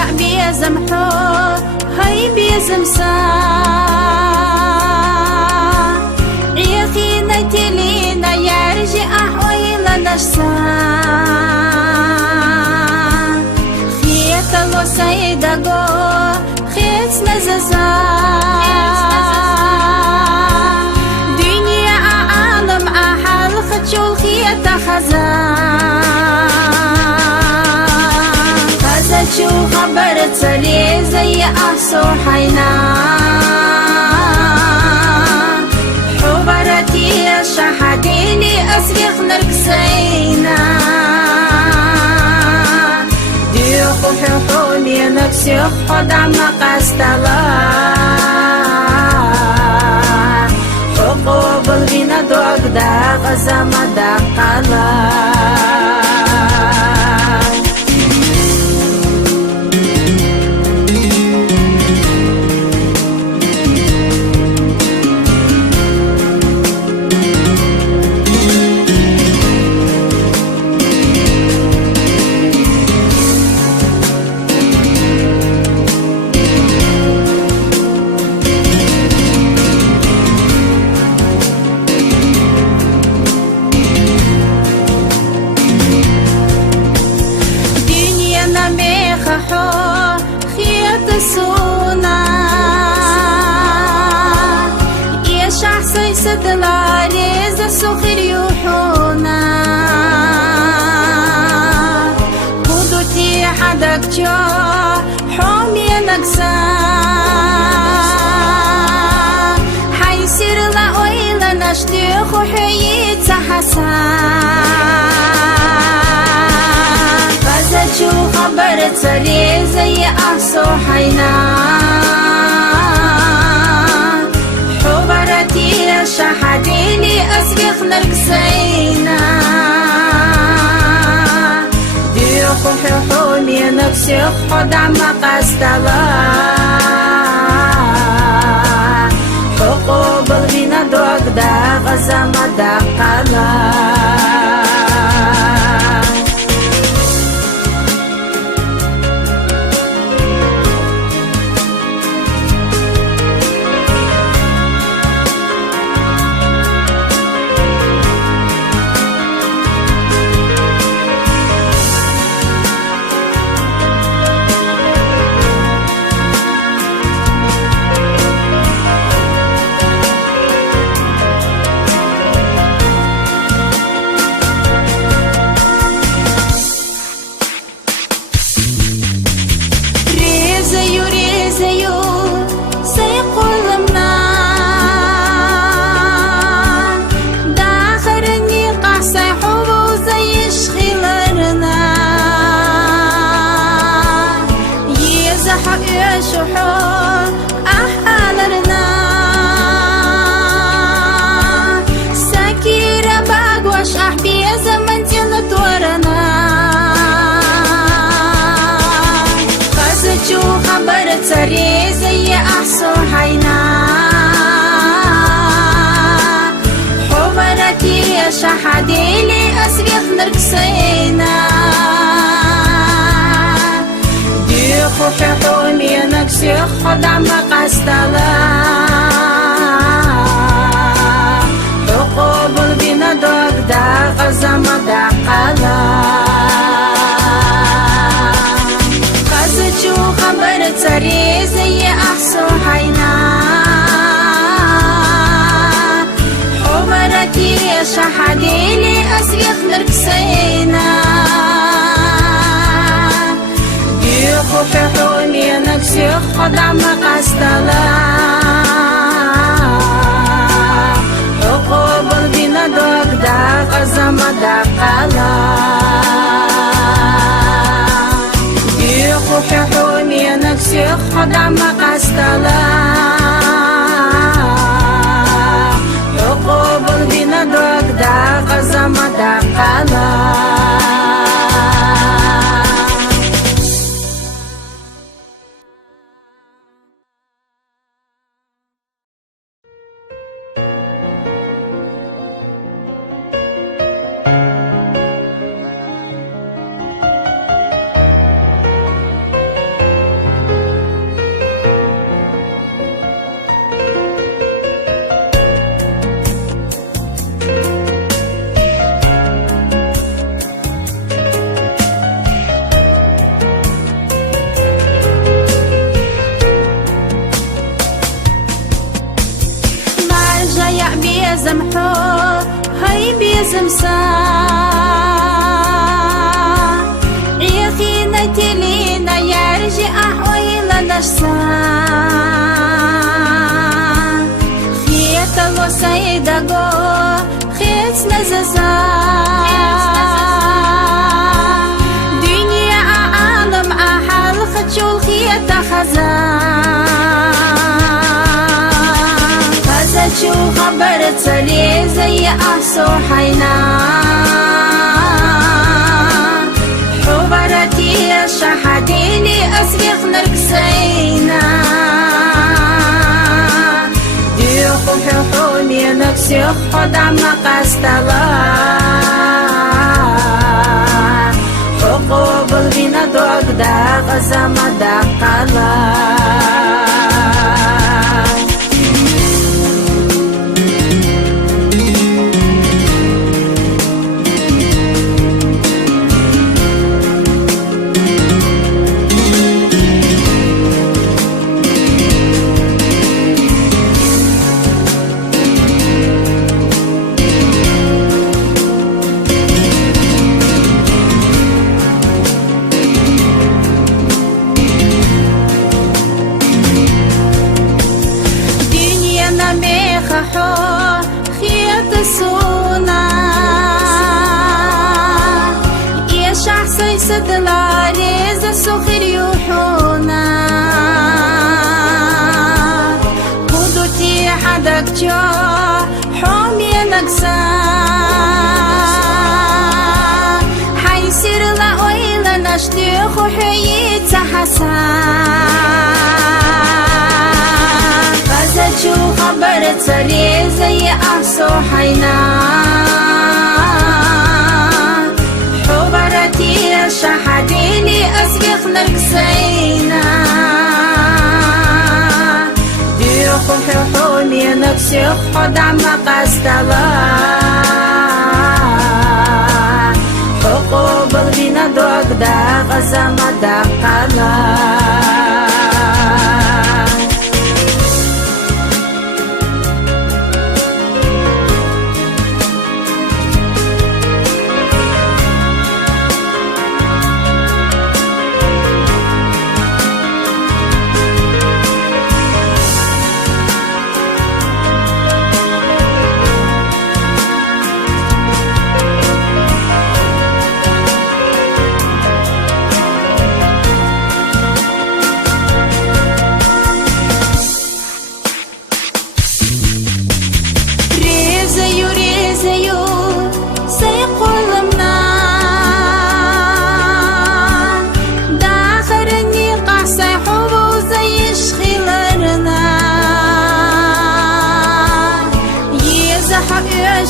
يرجع بيزمحو هاي بيزمسا عيخينا تلينا يرجع أحويلا نشسا خيط الله سيداغو خيط نززا دنيا عالم أحل خدشو الخيط خزان شو خبرت سري زي أحسو حينا حبرتي الشحديني أسرخ نركسينا ديوخو حيحوني نفسي خدع مقاستلا حقوب الغينا دوك دا غزام داقلا سدلاريز السخر يوحونا قدوتي حدك جو حومي نكسا حيصير لا ويلا نشتيخ وحييت حسا فزتشو خبرت سري زي أحسو حينا شحديني أسبخ نركسينا ديوخو حيحوني نفسي خدع مقاستلا حقوب الغينا دوك دا غزام داقلا سري زي أحسو حينا حبرتي يا شحديلي أسبخ نركسينا ديخو حيحوني نكسي خدع مقاستلا حقوب البينا دوك دا غزام داقلا شو خبرت سري زي أحسو حينا حبرتي يا شحديلي أسبخ نركسينا ديوخو حيحوني نفسي خدع مقاستلا حقوب البينا دوك دا غزام داقلا حيحوني نفسي خدع مقاستلا حقوب البينا دوك دا غزام داقلا زمسا عيخينا تلينا يرجع أحويلا نشسا خيطة لو سيدة جو خيط نززا دنيا عالم أحل خجول خيطة خزان خزجو خبرت سلي زي أحسو حينا حبرتي الشحديني أسرق نركسينا ديوخو ححومي نكسيخ خدع مقاستلا حقوب البينا دوك دا غزام داقلا خيط سونا يا شخص يسدلا ريز سخر يوحونا قدوتي حدك جو حومي نكسا حيصير لا ويلا نشتيخ وحييت حسان خزجو خبرت سري زي أحسو حينا حبرتي الشحديني أسبخ نركسينا ديوخو ححومي نكسيخ خدع مقاستلا حقوب البينا دوك دا غزام داقلا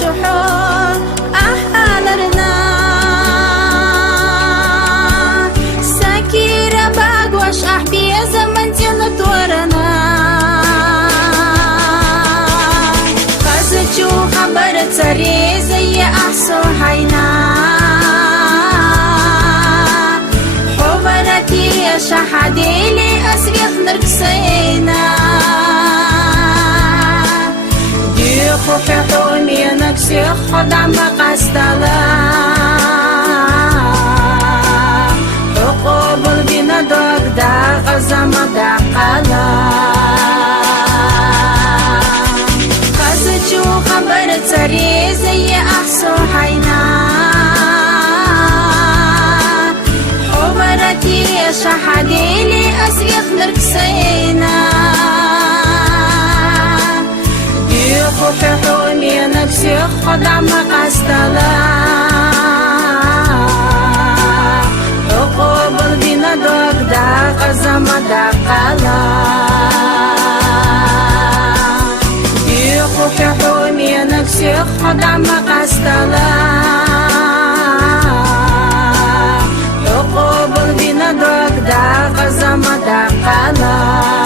شحور أحالرنا سكيرة باقوش أحبي زمن تنطورنا خزجو خبرت سري زي أحسو حينا حبرتي شحديلي أسريخ نركسينا ححومي نكسيخ خدع مقاستلا حقوب البينا دوك دا غزام داقلا خزجو خبرت سري زي أحسو حينا حبرتي شحديلي أسريخ نركسينا ححومي نكسيخ خدع مقاستلا حقوب البينا دوك دا غزام داقلا ديوخو ححومي نكسيخ خدع مقاستلا حقوب البينا دوك دا غزام داقلا